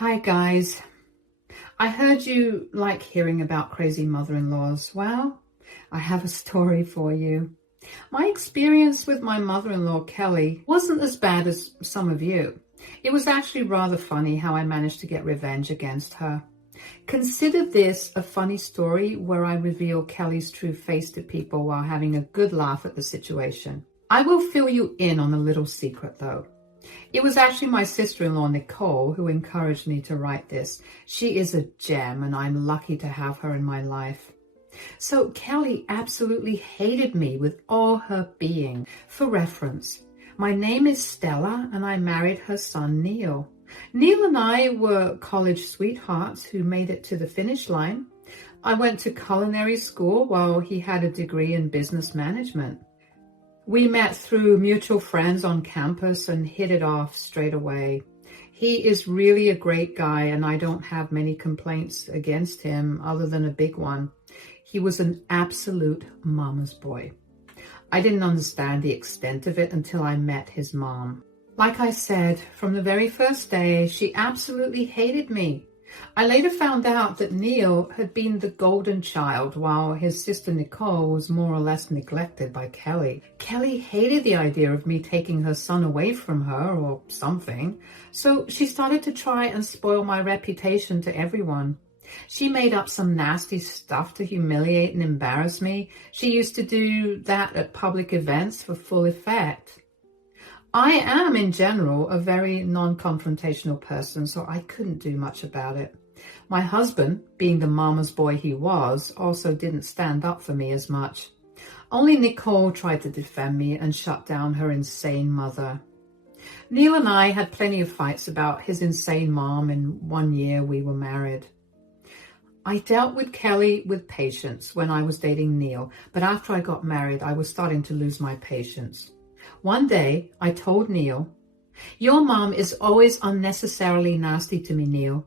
Hi guys, I heard you like hearing about crazy mother-in-laws. Well, I have a story for you. My experience with my mother-in-law, Kelly, wasn't as bad as some of you. It was actually rather funny how I managed to get revenge against her. Consider this a funny story where I reveal Kelly's true face to people while having a good laugh at the situation. I will fill you in on a little secret though. It was actually my sister-in-law, Nicole, who encouraged me to write this. She is a gem, and I'm lucky to have her in my life. So Kelly absolutely hated me with all her being. For reference, my name is Stella, and I married her son, Neil. Neil and I were college sweethearts who made it to the finish line. I went to culinary school while he had a degree in business management. We met through mutual friends on campus and hit it off straight away. He is really a great guy, and I don't have many complaints against him other than a big one. He was an absolute mama's boy. I didn't understand the extent of it until I met his mom. Like I said, from the very first day, she absolutely hated me. I later found out that Neil had been the golden child while his sister Nicole was more or less neglected by Kelly. Kelly hated the idea of me taking her son away from her or something, so she started to try and spoil my reputation to everyone. She made up some nasty stuff to humiliate and embarrass me. She used to do that at public events for full effect. I am, in general, a very non-confrontational person, so I couldn't do much about it. My husband, being the mama's boy he was, also didn't stand up for me as much. Only Nicole tried to defend me and shut down her insane mother. Neil and I had plenty of fights about his insane mom in 1 year we were married. I dealt with Kelly with patience when I was dating Neil, but after I got married, I was starting to lose my patience. One day, I told Neil, "Your mom is always unnecessarily nasty to me, Neil.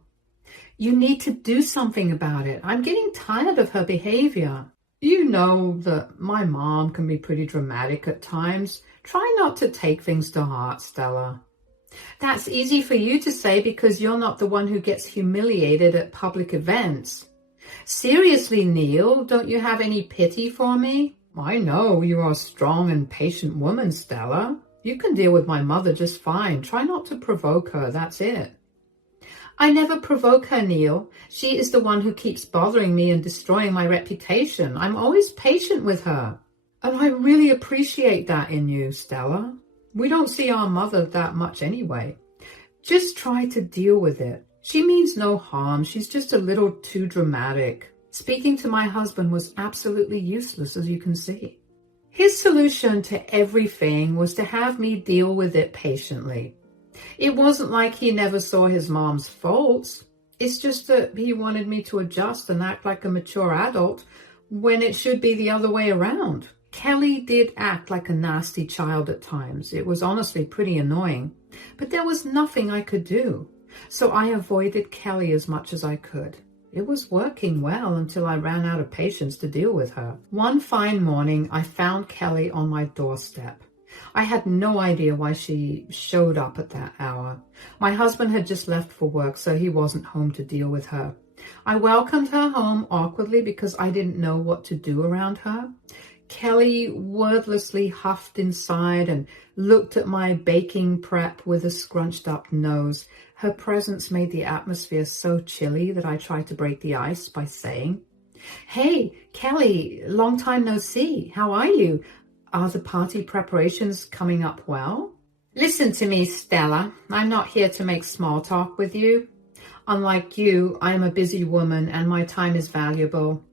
You need to do something about it. I'm getting tired of her behavior. You know that my mom can be pretty dramatic at times. Try not to take things to heart, Stella." That's easy for you to say because you're not the one who gets humiliated at public events. Seriously, Neil, don't you have any pity for me? I know you are a strong and patient woman, Stella. You can deal with my mother just fine. Try not to provoke her, that's it. I never provoke her, Neil. She is the one who keeps bothering me and destroying my reputation. I'm always patient with her. And I really appreciate that in you, Stella. We don't see our mother that much anyway. Just try to deal with it. She means no harm. She's just a little too dramatic. Speaking to my husband was absolutely useless, as you can see. His solution to everything was to have me deal with it patiently. It wasn't like he never saw his mom's faults. It's just that he wanted me to adjust and act like a mature adult when it should be the other way around. Kelly did act like a nasty child at times. It was honestly pretty annoying, but there was nothing I could do. So I avoided Kelly as much as I could. It was working well until I ran out of patience to deal with her. One fine morning, I found Kelly on my doorstep. I had no idea why she showed up at that hour. My husband had just left for work, so he wasn't home to deal with her. I welcomed her home awkwardly because I didn't know what to do around her. Kelly wordlessly huffed inside and looked at my baking prep with a scrunched up nose. Her presence made the atmosphere so chilly that I tried to break the ice by saying, "Hey, Kelly, long time no see. How are you? Are the party preparations coming up well?" Listen to me, Stella. I'm not here to make small talk with you. Unlike you, I am a busy woman and my time is valuable.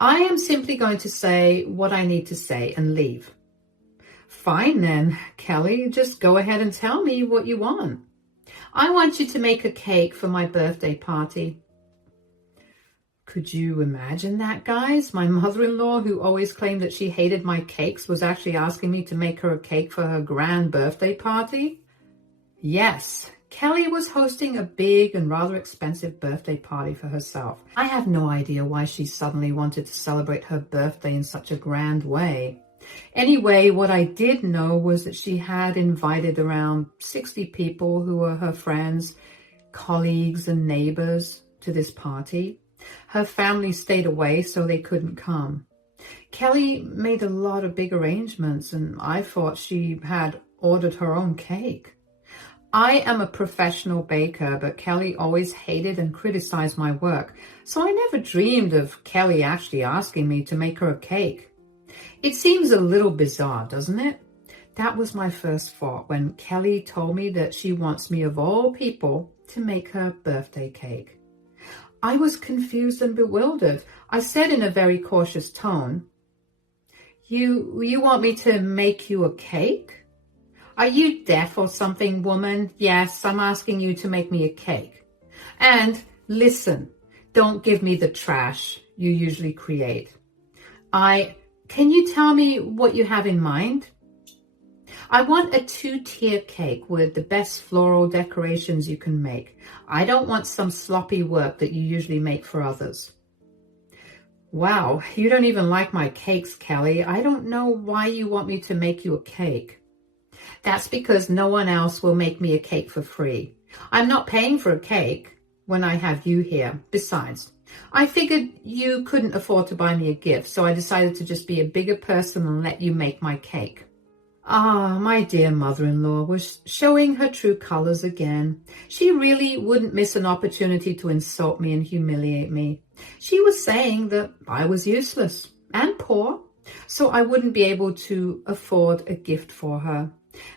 I am simply going to say what I need to say and leave. Fine then, Kelly, just go ahead and tell me what you want. I want you to make a cake for my birthday party. Could you imagine that, guys? My mother-in-law, who always claimed that she hated my cakes, was actually asking me to make her a cake for her grand birthday party? Yes, Kelly was hosting a big and rather expensive birthday party for herself. I have no idea why she suddenly wanted to celebrate her birthday in such a grand way. Anyway, what I did know was that she had invited around 60 people who were her friends, colleagues and neighbors to this party. Her family stayed away so they couldn't come. Kelly made a lot of big arrangements, and I thought she had ordered her own cake. I am a professional baker, but Kelly always hated and criticized my work, so I never dreamed of Kelly actually asking me to make her a cake. It seems a little bizarre, doesn't it? That was my first thought when Kelly told me that she wants me, of all people, to make her birthday cake. I was confused and bewildered. I said in a very cautious tone, You want me to make you a cake? Are you deaf or something, woman? Yes, I'm asking you to make me a cake. And listen, don't give me the trash you usually create. Can you tell me what you have in mind? I want a 2-tier cake with the best floral decorations you can make. I don't want some sloppy work that you usually make for others. Wow, you don't even like my cakes, Kelly. I don't know why you want me to make you a cake. That's because no one else will make me a cake for free. I'm not paying for a cake when I have you here. Besides, I figured you couldn't afford to buy me a gift, so I decided to just be a bigger person and let you make my cake. Ah, my dear mother-in-law was showing her true colors again. She really wouldn't miss an opportunity to insult me and humiliate me. She was saying that I was useless and poor, so I wouldn't be able to afford a gift for her.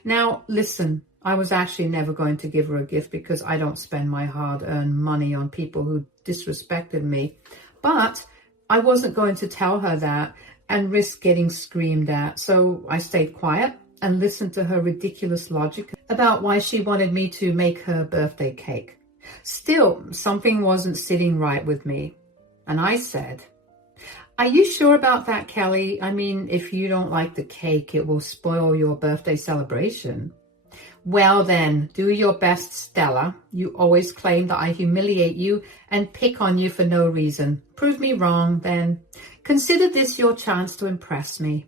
Now, listen, I was actually never going to give her a gift because I don't spend my hard-earned money on people who disrespected me. But I wasn't going to tell her that and risk getting screamed at, so I stayed quiet and listened to her ridiculous logic about why she wanted me to make her birthday cake. Still, something wasn't sitting right with me, and I said, Are you sure about that, Kelly? I mean, if you don't like the cake, it will spoil your birthday celebration. Well then, do your best, Stella. You always claim that I humiliate you and pick on you for no reason. Prove me wrong, then. Consider this your chance to impress me.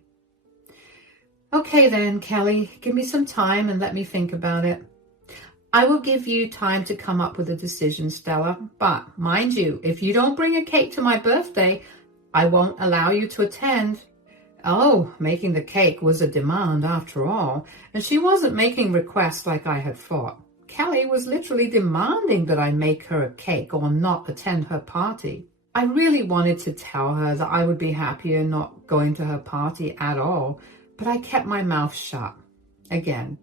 Okay then, Kelly, give me some time and let me think about it. I will give you time to come up with a decision, Stella. But mind you, if you don't bring a cake to my birthday, I won't allow you to attend. Oh, making the cake was a demand after all, and she wasn't making requests like I had thought. Kelly was literally demanding that I make her a cake or not attend her party. I really wanted to tell her that I would be happier not going to her party at all, but I kept my mouth shut. Again,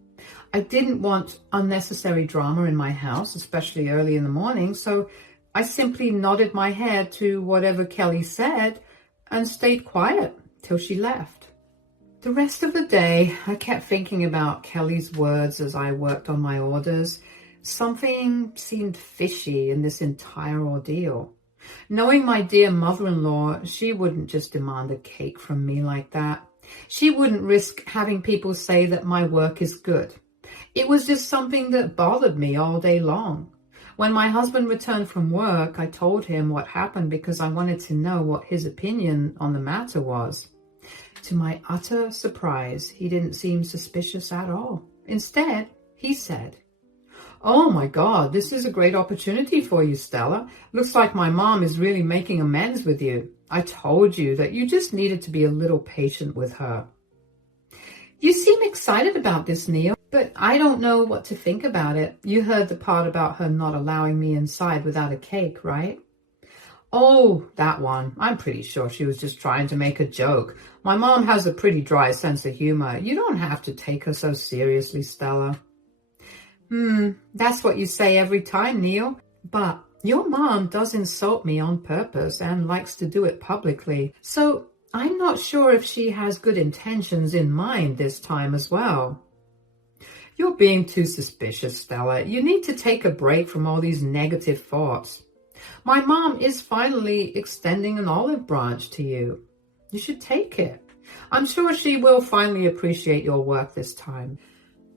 I didn't want unnecessary drama in my house, especially early in the morning, so I simply nodded my head to whatever Kelly said and stayed quiet till she left. The rest of the day, I kept thinking about Kelly's words as I worked on my orders. Something seemed fishy in this entire ordeal. Knowing my dear mother-in-law, she wouldn't just demand a cake from me like that. She wouldn't risk having people say that my work is good. It was just something that bothered me all day long. When my husband returned from work, I told him what happened because I wanted to know what his opinion on the matter was. To my utter surprise, he didn't seem suspicious at all. Instead, he said, "Oh my God, this is a great opportunity for you, Stella. Looks like my mom is really making amends with you. I told you that you just needed to be a little patient with her." You seem excited about this, Neil, but I don't know what to think about it. You heard the part about her not allowing me inside without a cake, right? Oh, that one. I'm pretty sure she was just trying to make a joke. My mom has a pretty dry sense of humor. You don't have to take her so seriously, Stella. That's what you say every time, Neil. But your mom does insult me on purpose and likes to do it publicly. So I'm not sure if she has good intentions in mind this time as well. You're being too suspicious, Stella. You need to take a break from all these negative thoughts. My mom is finally extending an olive branch to you. You should take it. I'm sure she will finally appreciate your work this time.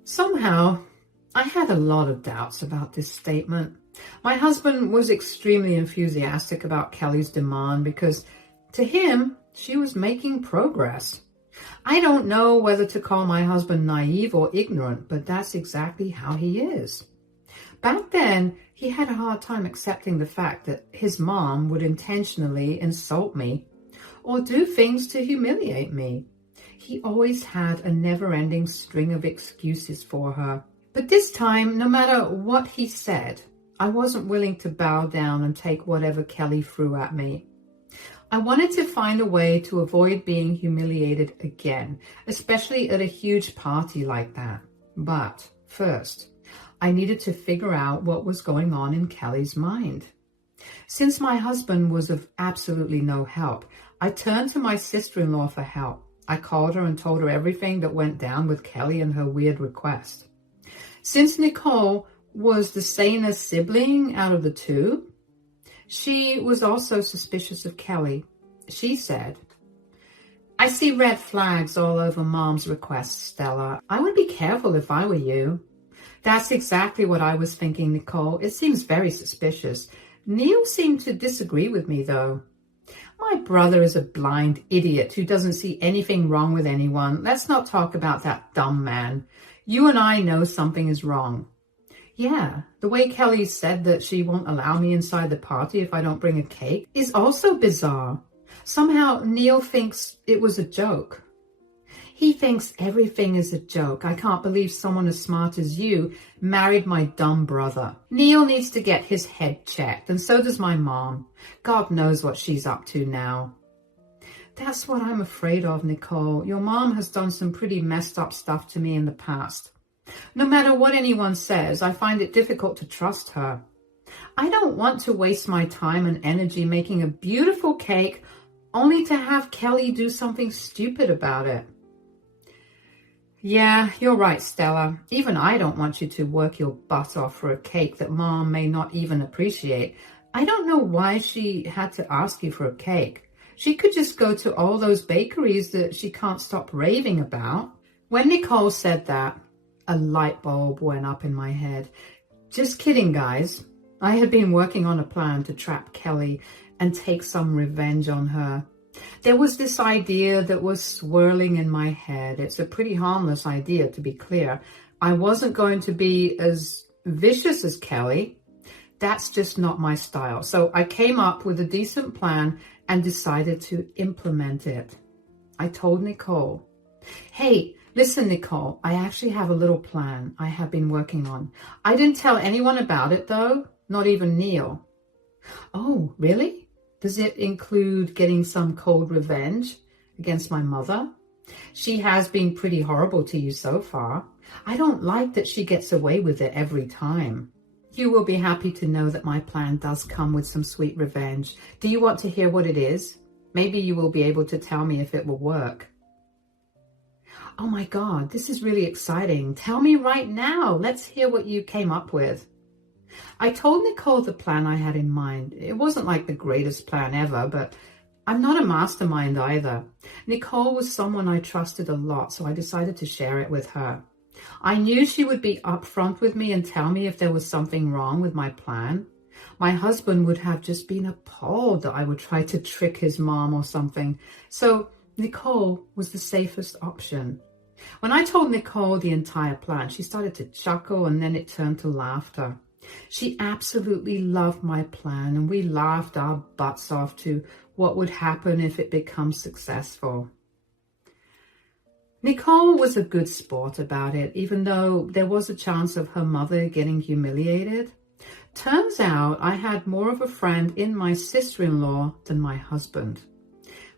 Somehow, I had a lot of doubts about this statement. My husband was extremely enthusiastic about Kelly's demand because, to him, she was making progress. I don't know whether to call my husband naive or ignorant, but that's exactly how he is. Back then, He had a hard time accepting the fact that his mom would intentionally insult me or do things to humiliate me. He always had a never-ending string of excuses for her. But this time, no matter what he said, I wasn't willing to bow down and take whatever Kelly threw at me. I wanted to find a way to avoid being humiliated again, especially at a huge party like that. But first, I needed to figure out what was going on in Kelly's mind. Since my husband was of absolutely no help, I turned to my sister-in-law for help. I called her and told her everything that went down with Kelly and her weird request. Since Nicole was the sanest sibling out of the two, she was also suspicious of Kelly. She said, "I see red flags all over Mom's requests, Stella. I would be careful if I were you." That's exactly what I was thinking, Nicole. It seems very suspicious. Neil seemed to disagree with me, though. My brother is a blind idiot who doesn't see anything wrong with anyone. Let's not talk about that dumb man. You and I know something is wrong. Yeah, the way Kelly said that she won't allow me inside the party if I don't bring a cake is also bizarre. Somehow Neil thinks it was a joke. He thinks everything is a joke. I can't believe someone as smart as you married my dumb brother. Neil needs to get his head checked, and so does my mom. God knows what she's up to now. That's what I'm afraid of, Nicole. Your mom has done some pretty messed up stuff to me in the past. No matter what anyone says, I find it difficult to trust her. I don't want to waste my time and energy making a beautiful cake only to have Kelly do something stupid about it. Yeah, you're right, Stella. Even I don't want you to work your butt off for a cake that Mom may not even appreciate. I don't know why she had to ask you for a cake. She could just go to all those bakeries that she can't stop raving about. When Nicole said that, a light bulb went up in my head. Just kidding, guys. I had been working on a plan to trap Kelly and take some revenge on her. There was this idea that was swirling in my head. It's a pretty harmless idea, to be clear. I wasn't going to be as vicious as Kelly. That's just not my style. So I came up with a decent plan and decided to implement it. I told Nicole, "Hey, listen, Nicole, I actually have a little plan I have been working on. I didn't tell anyone about it, though, not even Neil." "Oh, really? Does it include getting some cold revenge against my mother? She has been pretty horrible to you so far. I don't like that she gets away with it every time." "You will be happy to know that my plan does come with some sweet revenge. Do you want to hear what it is? Maybe you will be able to tell me if it will work." "Oh my God, this is really exciting. Tell me right now. Let's hear what you came up with." I told Nicole the plan I had in mind. It wasn't like the greatest plan ever, but I'm not a mastermind either. Nicole was someone I trusted a lot, so I decided to share it with her. I knew she would be upfront with me and tell me if there was something wrong with my plan. My husband would have just been appalled that I would try to trick his mom or something. So Nicole was the safest option. When I told Nicole the entire plan, she started to chuckle and then it turned to laughter. She absolutely loved my plan, and we laughed our butts off to what would happen if it becomes successful. Nicole was a good sport about it, even though there was a chance of her mother getting humiliated. Turns out I had more of a friend in my sister-in-law than my husband.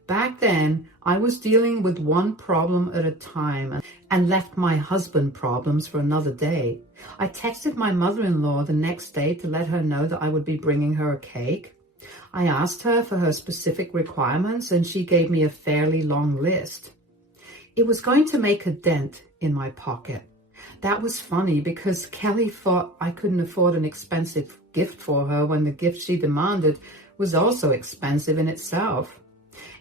Back then, I was dealing with one problem at a time and left my husband problems for another day. I texted my mother-in-law the next day to let her know that I would be bringing her a cake. I asked her for her specific requirements and she gave me a fairly long list. It was going to make a dent in my pocket. That was funny because Kelly thought I couldn't afford an expensive gift for her when the gift she demanded was also expensive in itself.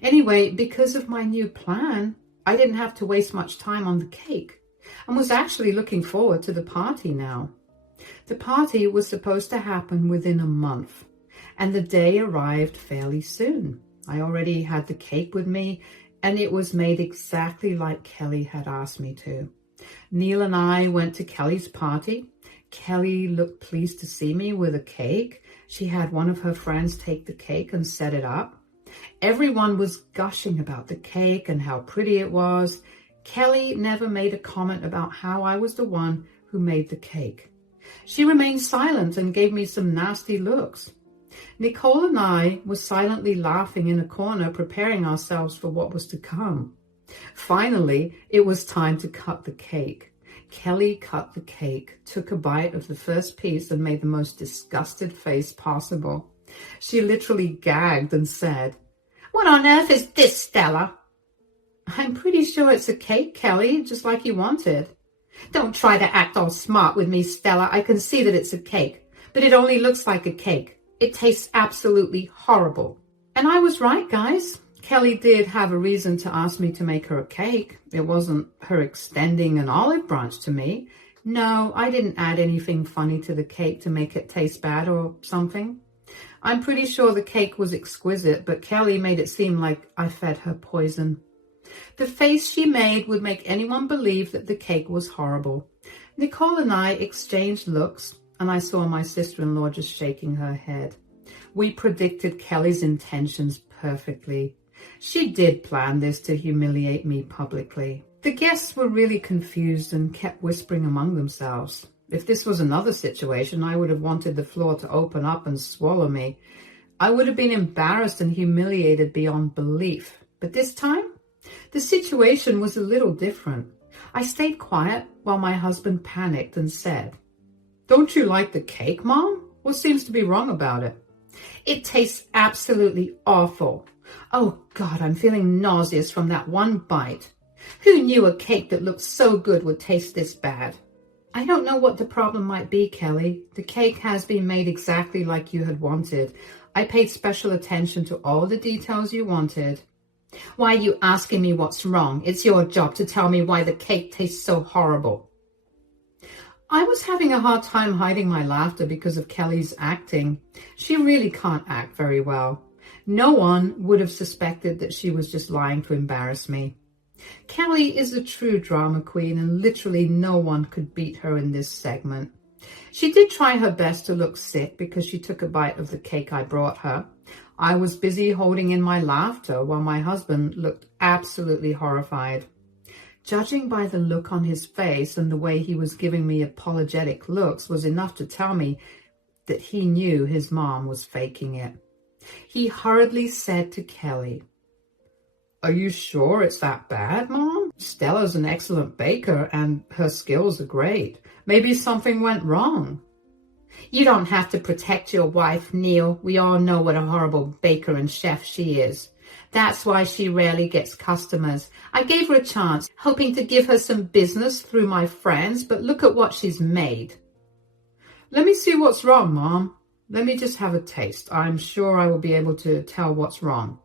Anyway, because of my new plan, I didn't have to waste much time on the cake and was actually looking forward to the party now. The party was supposed to happen within a month, and the day arrived fairly soon. I already had the cake with me, and it was made exactly like Kelly had asked me to. Neil and I went to Kelly's party. Kelly looked pleased to see me with a cake. She had one of her friends take the cake and set it up. Everyone was gushing about the cake and how pretty it was. Kelly never made a comment about how I was the one who made the cake. She remained silent and gave me some nasty looks. Nicole and I were silently laughing in a corner, preparing ourselves for what was to come. Finally, it was time to cut the cake. Kelly cut the cake, took a bite of the first piece and made the most disgusted face possible. She literally gagged and said, "What on earth is this, Stella?" "I'm pretty sure it's a cake, Kelly, just like you wanted." "Don't try to act all smart with me, Stella. I can see that it's a cake, but it only looks like a cake. It tastes absolutely horrible." And I was right, guys. Kelly did have a reason to ask me to make her a cake. It wasn't her extending an olive branch to me. No, I didn't add anything funny to the cake to make it taste bad or something. I'm pretty sure the cake was exquisite, but Kelly made it seem like I fed her poison. The face she made would make anyone believe that the cake was horrible. Nicole and I exchanged looks, and I saw my sister-in-law just shaking her head. We predicted Kelly's intentions perfectly. She did plan this to humiliate me publicly. The guests were really confused and kept whispering among themselves. If this was another situation, I would have wanted the floor to open up and swallow me. I would have been embarrassed and humiliated beyond belief. But this time, the situation was a little different. I stayed quiet while my husband panicked and said, "Don't you like the cake, Mom? What seems to be wrong about it?" "It tastes absolutely awful. Oh God, I'm feeling nauseous from that one bite. Who knew a cake that looked so good would taste this bad?" "I don't know what the problem might be, Kelly. The cake has been made exactly like you had wanted. I paid special attention to all the details you wanted." "Why are you asking me what's wrong? It's your job to tell me why the cake tastes so horrible." I was having a hard time hiding my laughter because of Kelly's acting. She really can't act very well. No one would have suspected that she was just lying to embarrass me. Kelly is a true drama queen, and literally no one could beat her in this segment. She did try her best to look sick because she took a bite of the cake I brought her. I was busy holding in my laughter while my husband looked absolutely horrified. Judging by the look on his face and the way he was giving me apologetic looks was enough to tell me that he knew his mom was faking it. He hurriedly said to Kelly, "Are you sure it's that bad, Mom? Stella's an excellent baker and her skills are great. Maybe something went wrong." "You don't have to protect your wife, Neil. We all know what a horrible baker and chef she is. That's why she rarely gets customers. I gave her a chance, hoping to give her some business through my friends, but look at what she's made." "Let me see what's wrong, Mom. Let me just have a taste. I'm sure I will be able to tell what's wrong."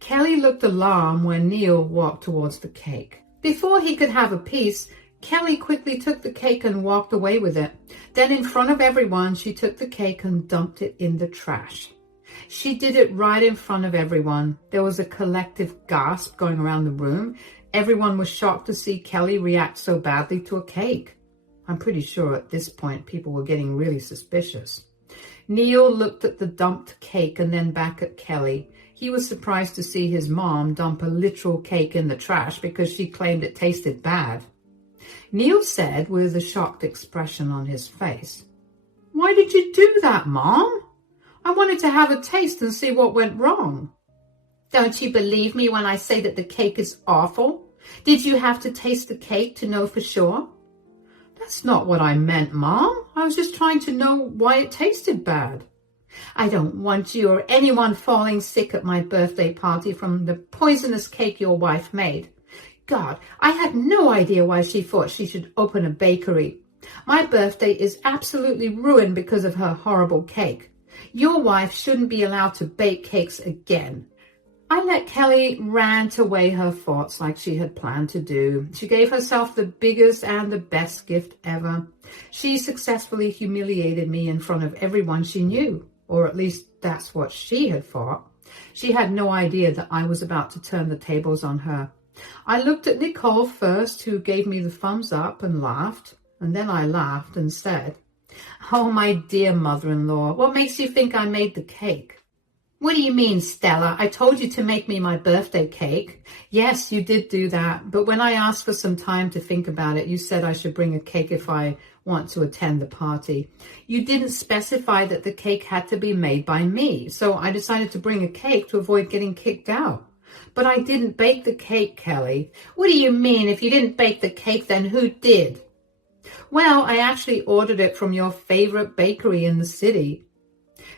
Kelly looked alarmed when Neil walked towards the cake. Before he could have a piece, Kelly quickly took the cake and walked away with it. Then in front of everyone, she took the cake and dumped it in the trash. She did it right in front of everyone. There was a collective gasp going around the room. Everyone was shocked to see Kelly react so badly to a cake. I'm pretty sure at this point people were getting really suspicious. Neil looked at the dumped cake and then back at Kelly. He was surprised to see his mom dump a literal cake in the trash because she claimed it tasted bad. Neil said with a shocked expression on his face, "Why did you do that, Mom? I wanted to have a taste and see what went wrong." "Don't you believe me when I say that the cake is awful? Did you have to taste the cake to know for sure?" "That's not what I meant, Mom. I was just trying to know why it tasted bad." "I don't want you or anyone falling sick at my birthday party from the poisonous cake your wife made. God, I had no idea why she thought she should open a bakery. My birthday is absolutely ruined because of her horrible cake. Your wife shouldn't be allowed to bake cakes again." I let Kelly rant away her thoughts like she had planned to do. She gave herself the biggest and the best gift ever. She successfully humiliated me in front of everyone she knew, or at least that's what she had thought. She had no idea that I was about to turn the tables on her. I looked at Nicole first, who gave me the thumbs up and laughed, And then I laughed and said, "Oh, my dear mother-in-law, what makes you think I made the cake?" "What do you mean, Stella? I told you to make me my birthday cake." "Yes, you did do that. But when I asked for some time to think about it, you said I should bring a cake if I want to attend the party. You didn't specify that the cake had to be made by me. So I decided to bring a cake to avoid getting kicked out. But I didn't bake the cake, Kelly." "What do you mean? If you didn't bake the cake, then who did?" "Well, I actually ordered it from your favorite bakery in the city."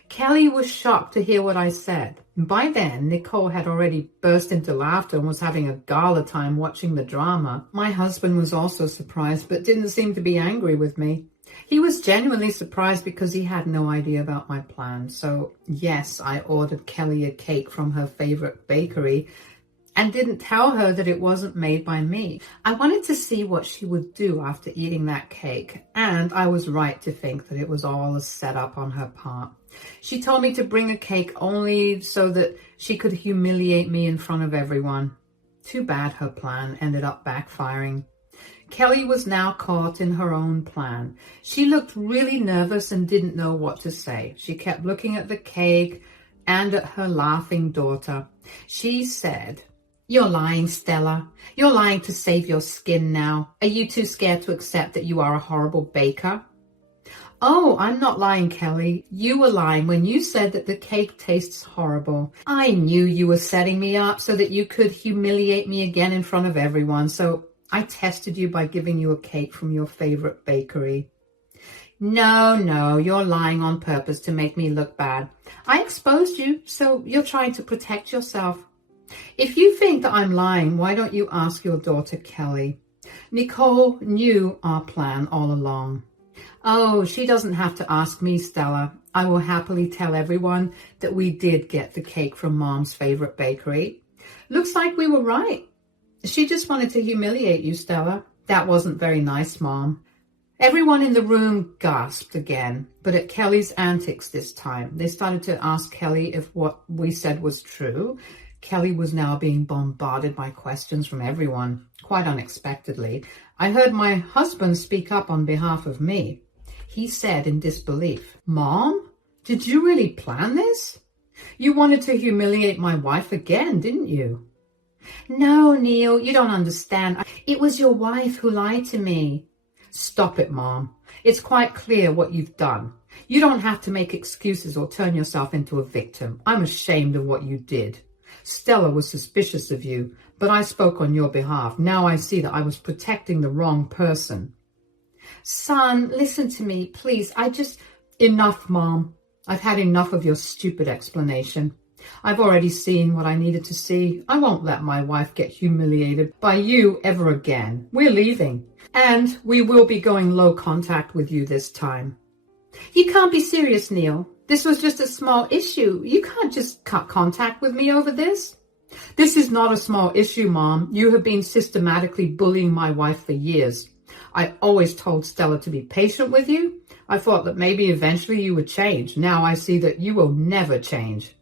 Kelly was shocked to hear what I said. By then, Nicole had already burst into laughter and was having a gala time watching the drama. My husband was also surprised, but didn't seem to be angry with me. He was genuinely surprised because he had no idea about my plan. So, yes, I ordered Kelly a cake from her favorite bakery and didn't tell her that it wasn't made by me. I wanted to see what she would do after eating that cake, and I was right to think that it was all a setup on her part. She told me to bring a cake only so that she could humiliate me in front of everyone. Too bad her plan ended up backfiring. Kelly was now caught in her own plan. She looked really nervous and didn't know what to say. She kept looking at the cake and at her laughing daughter. She said, "You're lying, Stella. You're lying to save your skin now. Are you too scared to accept that you are a horrible baker?" "Oh, I'm not lying, Kelly. You were lying when you said that the cake tastes horrible. I knew you were setting me up so that you could humiliate me again in front of everyone. So I tested you by giving you a cake from your favorite bakery." No, you're lying on purpose to make me look bad. I exposed you, so you're trying to protect yourself. If you think that I'm lying, why don't you ask your daughter, Kelly? Nicole knew our plan all along. Oh, she doesn't have to ask me, Stella. I will happily tell everyone that we did get the cake from Mom's favorite bakery. Looks like we were right. She just wanted to humiliate you, Stella. That wasn't very nice, Mom. Everyone in the room gasped again, but at Kelly's antics this time. They started to ask Kelly if what we said was true. Kelly was now being bombarded by questions from everyone, quite unexpectedly. I heard my husband speak up on behalf of me. He said in disbelief, "Mom, did you really plan this? You wanted to humiliate my wife again, didn't you?" "No, Neil, you don't understand. It was your wife who lied to me." "Stop it, Mom. It's quite clear what you've done. You don't have to make excuses or turn yourself into a victim. I'm ashamed of what you did. Stella was suspicious of you, but I spoke on your behalf. Now I see that I was protecting the wrong person." "Son, listen to me, please. Enough, Mom. I've had enough of your stupid explanation. I've already seen what I needed to see. I won't let my wife get humiliated by you ever again. We're leaving, and we will be going low contact with you this time." "You can't be serious, Neil. This was just a small issue. You can't just cut contact with me over this." "This is not a small issue, Mom. You have been systematically bullying my wife for years. I always told Stella to be patient with you. I thought that maybe eventually you would change. Now I see that you will never change."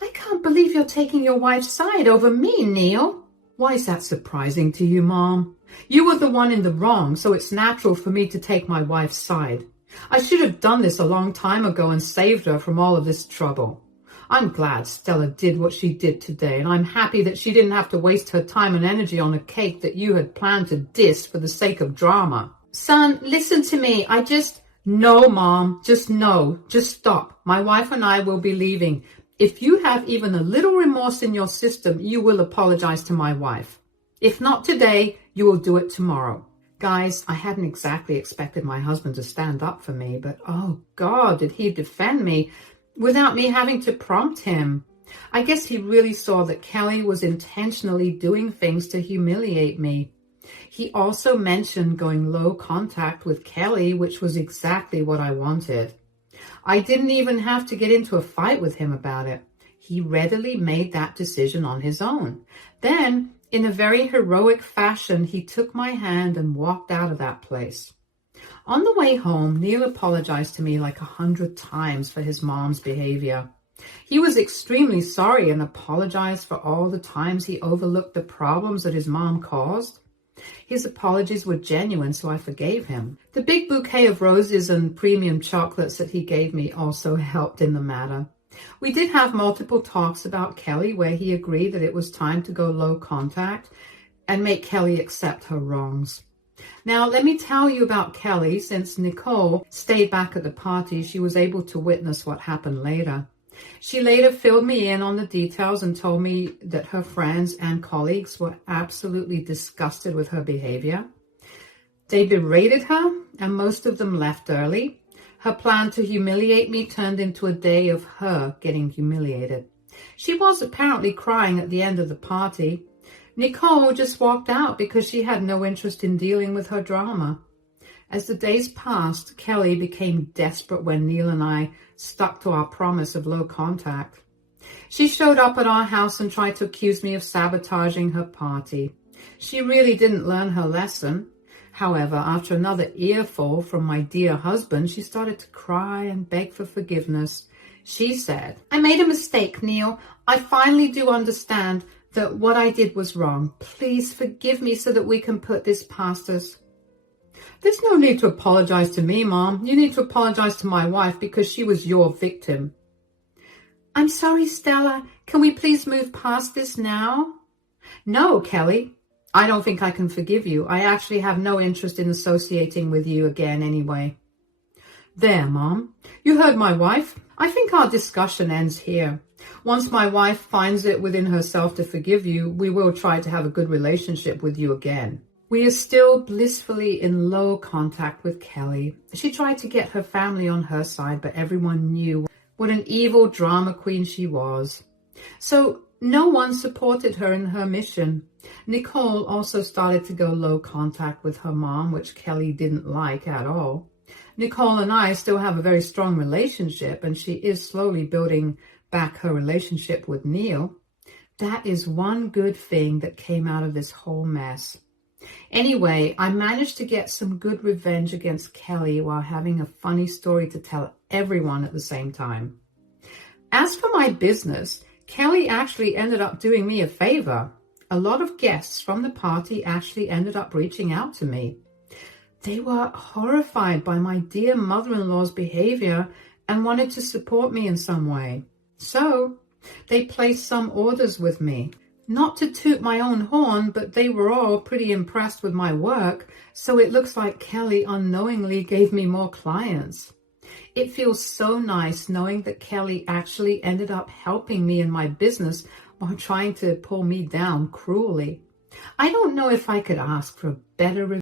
"I can't believe you're taking your wife's side over me, Neil." "Why is that surprising to you, Mom? You were the one in the wrong, so it's natural for me to take my wife's side. I should have done this a long time ago and saved her from all of this trouble. I'm glad Stella did what she did today, and I'm happy that she didn't have to waste her time and energy on a cake that you had planned to diss for the sake of drama." "Son, listen to me. No, Mom. Just stop. My wife and I will be leaving. If you have even a little remorse in your system, you will apologize to my wife. If not today, you will do it tomorrow." Guys, I hadn't exactly expected my husband to stand up for me, but oh God, did he defend me without me having to prompt him. I guess he really saw that Kelly was intentionally doing things to humiliate me. He also mentioned going low contact with Kelly, which was exactly what I wanted. I didn't even have to get into a fight with him about it. He readily made that decision on his own. Then, in a very heroic fashion, he took my hand and walked out of that place. On the way home, Neil apologized to me like 100 times for his mom's behavior. He was extremely sorry and apologized for all the times he overlooked the problems that his mom caused. His apologies were genuine, so I forgave him. The big bouquet of roses and premium chocolates that he gave me also helped in the matter. We did have multiple talks about Kelly where he agreed that it was time to go low contact and make Kelly accept her wrongs. Now, let me tell you about Kelly. Since Nicole stayed back at the party, she was able to witness what happened later. She later filled me in on the details and told me that her friends and colleagues were absolutely disgusted with her behavior. They berated her, and most of them left early. Her plan to humiliate me turned into a day of her getting humiliated. She was apparently crying at the end of the party. Nicole just walked out because she had no interest in dealing with her drama. As the days passed, Kelly became desperate when Neil and I stuck to our promise of low contact. She showed up at our house and tried to accuse me of sabotaging her party. She really didn't learn her lesson. However, after another earful from my dear husband, she started to cry and beg for forgiveness. She said, "I made a mistake, Neil. I finally do understand that what I did was wrong. Please forgive me so that we can put this past us." "There's no need to apologize to me, Mom. You need to apologize to my wife because she was your victim." "I'm sorry, Stella. Can we please move past this now?" "No, Kelly. I don't think I can forgive you. I actually have no interest in associating with you again anyway." "There, Mom. You heard my wife. I think our discussion ends here. Once my wife finds it within herself to forgive you, we will try to have a good relationship with you again." We are still blissfully in low contact with Kelly. She tried to get her family on her side, but everyone knew what an evil drama queen she was. So no one supported her in her mission. Nicole also started to go low contact with her mom, which Kelly didn't like at all. Nicole and I still have a very strong relationship, and she is slowly building back her relationship with Neil. That is one good thing that came out of this whole mess. Anyway, I managed to get some good revenge against Kelly while having a funny story to tell everyone at the same time. As for my business, Kelly actually ended up doing me a favor. A lot of guests from the party actually ended up reaching out to me. They were horrified by my dear mother-in-law's behavior and wanted to support me in some way. So they placed some orders with me. Not to toot my own horn, but they were all pretty impressed with my work, so it looks like Kelly unknowingly gave me more clients. It feels so nice knowing that Kelly actually ended up helping me in my business while trying to pull me down cruelly. I don't know if I could ask for a better